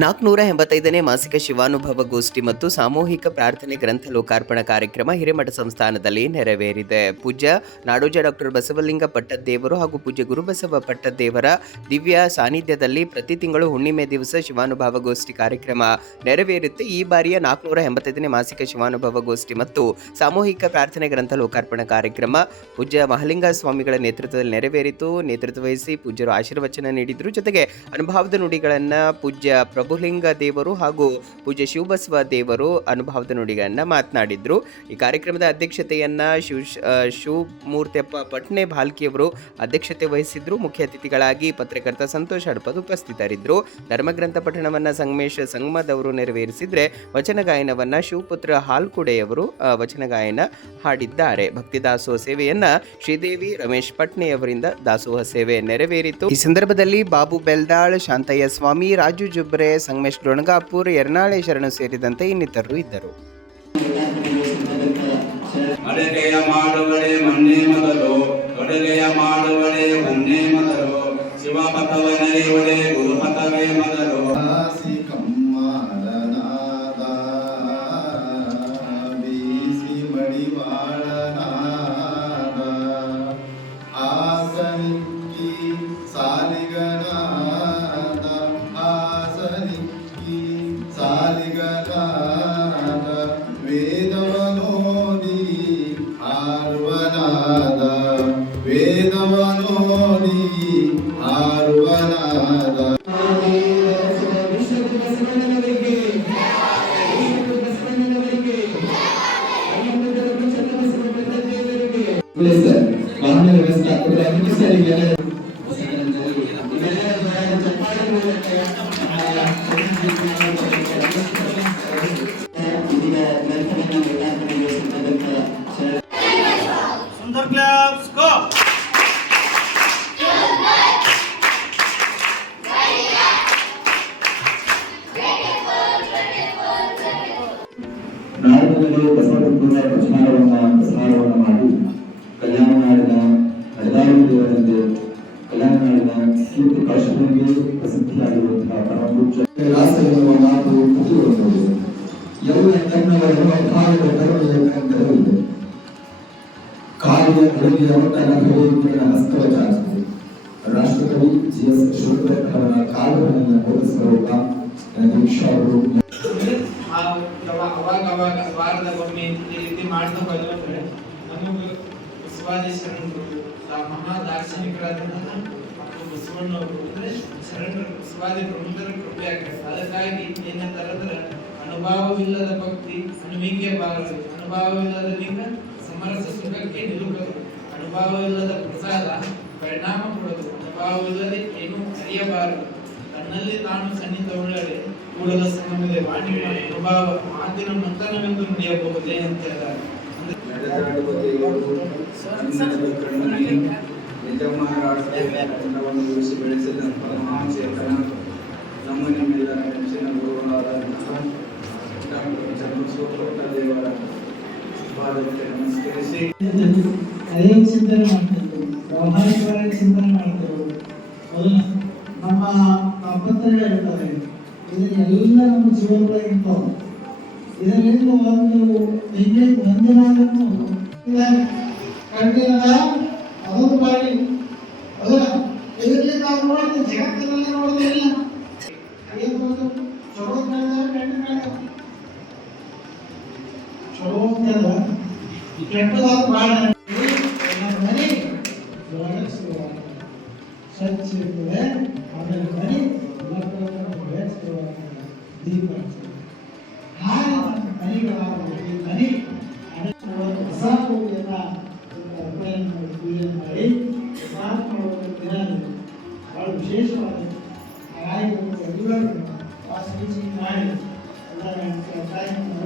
485ನೇ ಮಾಸಿಕ ಶಿವಾನುಭವ ಗೋಷ್ಠಿ ಮತ್ತು ಸಾಮೂಹಿಕ ಪ್ರಾರ್ಥನೆ ಗ್ರಂಥ ಲೋಕಾರ್ಪಣಾ ಕಾರ್ಯಕ್ರಮ ಹಿರೇಮಠ ಸಂಸ್ಥಾನದಲ್ಲಿ ನೆರವೇರಿದೆ. ಪೂಜ್ಯ ನಾಡೋಜ ಡಾಕ್ಟರ್ ಬಸವಲಿಂಗ ಪಟ್ಟದ್ದೇವರು ಹಾಗೂ ಪೂಜ್ಯ ಗುರುಬಸವ ಪಟ್ಟದ್ದೇವರ ದಿವ್ಯ ಸಾನ್ನಿಧ್ಯದಲ್ಲಿ ಪ್ರತಿ ತಿಂಗಳು ಹುಣ್ಣಿಮೆ ದಿವಸ ಶಿವಾನುಭವ ಗೋಷ್ಠಿ ಕಾರ್ಯಕ್ರಮ ನೆರವೇರುತ್ತೆ. ಈ ಬಾರಿಯ 485ನೇ ಮಾಸಿಕ ಶಿವಾನುಭವ ಗೋಷ್ಠಿ ಮತ್ತು ಸಾಮೂಹಿಕ ಪ್ರಾರ್ಥನೆ ಗ್ರಂಥ ಲೋಕಾರ್ಪಣಾ ಕಾರ್ಯಕ್ರಮ ಪೂಜ್ಯ ಮಹಾಲಿಂಗ ಸ್ವಾಮಿಗಳ ನೇತೃತ್ವದಲ್ಲಿ ನೆರವೇರಿತು. ನೇತೃತ್ವ ವಹಿಸಿ ಪೂಜ್ಯರು ಆಶೀರ್ವಚನ ನೀಡಿದ್ರು. ಜೊತೆಗೆ ಅನುಭವದ ನುಡಿಗಳನ್ನು ಪೂಜ್ಯ ಪ್ರಭುಲಿಂಗ ದೇವರು ಹಾಗೂ ಪೂಜ್ಯ ಶಿವಬಸವ ದೇವರು ಅನುಭವದ ನುಡಿಗಳನ್ನ ಮಾತನಾಡಿದ್ರು. ಈ ಕಾರ್ಯಕ್ರಮದ ಅಧ್ಯಕ್ಷತೆಯನ್ನ ಶಿವಮೂರ್ತಿಯಪ್ಪ ಪಟ್ನೆ ಭಾಲ್ಕಿಯವರು ಅಧ್ಯಕ್ಷತೆ ವಹಿಸಿದ್ರು. ಮುಖ್ಯ ಅತಿಥಿಗಳಾಗಿ ಪತ್ರಕರ್ತ ಸಂತೋಷ್ ಹಡಪದ್ ಉಪಸ್ಥಿತರಿದ್ದರು. ಧರ್ಮಗ್ರಂಥ ಪಠಣವನ್ನ ಸಂಗಮೇಶ್ ಸಂಗಮದವರು ನೆರವೇರಿಸಿದ್ರೆ ವಚನ ಗಾಯನವನ್ನ ಶಿವಪುತ್ರ ಹಾಲ್ಕುಡೆಯವರು ವಚನ ಗಾಯನ ಹಾಡಿದ್ದಾರೆ. ಭಕ್ತಿ ದಾಸೋಹ ಸೇವೆಯನ್ನ ಶ್ರೀದೇವಿ ರಮೇಶ್ ಪಟ್ನೆಯವರಿಂದ ದಾಸೋಹ ಸೇವೆ ನೆರವೇರಿತು. ಈ ಸಂದರ್ಭದಲ್ಲಿ ಬಾಬು ಬೆಲ್ದಾಳ್, ಶಾಂತಯ್ಯ ಸ್ವಾಮಿ, ರಾಜು ಜುಬ್ರೆ, ಸಂಗಮೇಶ್ ಡೊಣಗಾಪುರ್, ಯರ್ನಾಳೆ ಶರಣು ಸೇರಿದಂತೆ ಇನ್ನಿತರರು ಇದ್ದರು. ಅಡುಗೆಯ ಮಾಡುವಳೆ ಮಣ್ಣೆ ಮೊದಲು, ತೊಡುಗೆಯ ಮಾಡುವಳೆ ಮಣ್ಣೆ ಮೊದಲು, ಶಿವಪಥವನೆಯುವಳೆ ಗುರುಪಥವೇ ಮೊದಲು. ನಾಡಿನಲ್ಲಿ ಬಸವಣ್ಣನ ಪ್ರಸಾರವನ್ನು ಮಾಡಿ ಕಲ್ಯಾಣ ನಾಡಿನ ನಡೆದಾಡುವ ದೇವರಂತೆ ಕಲ್ಯಾಣ ನಾಡಿನ ಕೀರ್ತಿ ಕಾಶಿಗಳಿಗೆ ಪ್ರಸಿದ್ಧಿಯಾಗಿರುವಂತಹ ಪರಮಪೂಜ್ಯ ರಾಷ್ಟ್ರಗಳ ಮಾತು ಪ್ರತಿಯೊಂದು ಎಲ್ಲ ಕನ್ನಡಗಳ ಭಾಗದ ಧರ್ಮೀಯ ಕಾವ್ಯ ಕವಿಯ ಒಟ್ಟನ ಭಗವಂತನ ಹಸ್ತವ ಚಾಚಿದೆ. ರಾಷ್ಟ್ರಕವಿ ಜಿ.ಎಸ್. ಶಿವರುದ್ರಪ್ಪನವರ ಕಾವ್ಯವನ್ನು ಬೋಧಿಸುವ ದೀಕ್ಷಾ ಅವರು ಅವಾಗ ವಾರದ ಒಮ್ಮೆ ಈ ರೀತಿ ಮಾಡ್ತಾ ಬಂದ್ರೆ ನಮಗೆ ಬಸವಾದಿ ಶರಣರು ಮಹಾ ದಾರ್ಶನಿಕರಾದಂತಹ ಬಸವಣ್ಣವರು ಅಂದ್ರೆ ಶರಣರು ಬಸವಾದಿ ಪ್ರಮುಖರ ಕೃಪೆ ಆಗ್ತದೆ. ಅದಕ್ಕಾಗಿ ಏನಂತಾರಂದ್ರೆ ಅನುಭವವಿಲ್ಲದ ಭಕ್ತಿ ಅನುವಿಕೆ ಬಾರದು, ಅನುಭವವಿಲ್ಲದ ಲಿಂಗ ಸಮರಸ ಸುಖಕ್ಕೆ ನಿಲುಕದು, ಅನುಭವವಿಲ್ಲದ ಪ್ರಸಾದ ಪರಿಣಾಮ ಕೊಡದು, ಅನುಭವವಿಲ್ಲದೆ ಏನು ಅರಿಯಬಾರದು, ತನ್ನಲ್ಲಿ ತಾನು ಸನ್ನಿಧವುಳ್ಳಡೆ ಕೂಡಲ ಸಂಗಮದ ವಾಣಿ ಅನುಭವ ಮಾತಿನ ಮಂಥನವೆಂದು ನುಡಿಯಬಹುದೇ ಅಂತ ಹೇಳ್ತಾರೆ. ಬೆಳೆಸಿದಂತಹ ಮಹಾಚೇತನ ನಮ್ಮ ನಿಮ್ಮೆಲ್ಲರ ನೆಚ್ಚಿನ ಗುರುಗಳಾದಂತಹ ಡಾಕ್ಟರ್ ಚಂದ್ರಶೇಖರ ಪಾದಕ್ಕೆ ನಮಸ್ಕರಿಸಿ ಅದೇ ಚಿಂತನೆ ಮಾಡ್ತಿದ್ರು, ವ್ಯಾವಹಾರಿಕವಾಗಿ ಚಿಂತನೆ ಮಾಡ್ತಿದ್ರು. ನಮ್ಮ ಪತ್ರಗಳು ಇರ್ತವೆ, ಇದನ್ನೆಲ್ಲ ನಮ್ಮ ಜೀವನದಲ್ಲಿ ಇರ್ತಾವೆ. ಇದರಿಂದ ಒಂದು ಹಿಂಗೆ ಒಂದಿನಾಗನ್ನು ಕಂಡಿಲ್ಲ ಅದೊಂದು ಬಾರಿ ಅಲ್ಲ. ಇದರಲ್ಲಿ ನಾವು ನೋಡಿದ್ರೆ ಜಗತ್ತಿನಲ್ಲಿ ನೋಡೋದೇ ಇಲ್ಲ. ಏನು ಚಲೋ ಚಲೋ ಕೆಟ್ಟದಾದ ಬಾಳ ಮನೆ ಸ್ವಚ್ಛ ಇರ್ತದೆ. ಆಮೇಲೆ ಮನೆ ದೀಪ ಮನೆ ಹೊಸ ಪೂಜೆಯನ್ನು ಪೂಜೆ ಮಾಡಿ ದಿನ ಬಹಳ ವಿಶೇಷವಾದ ಎಲ್ಲರೂ ಮಾಡಿ ಎಲ್ಲ ಕಾರ್ಯಕ್ರಮ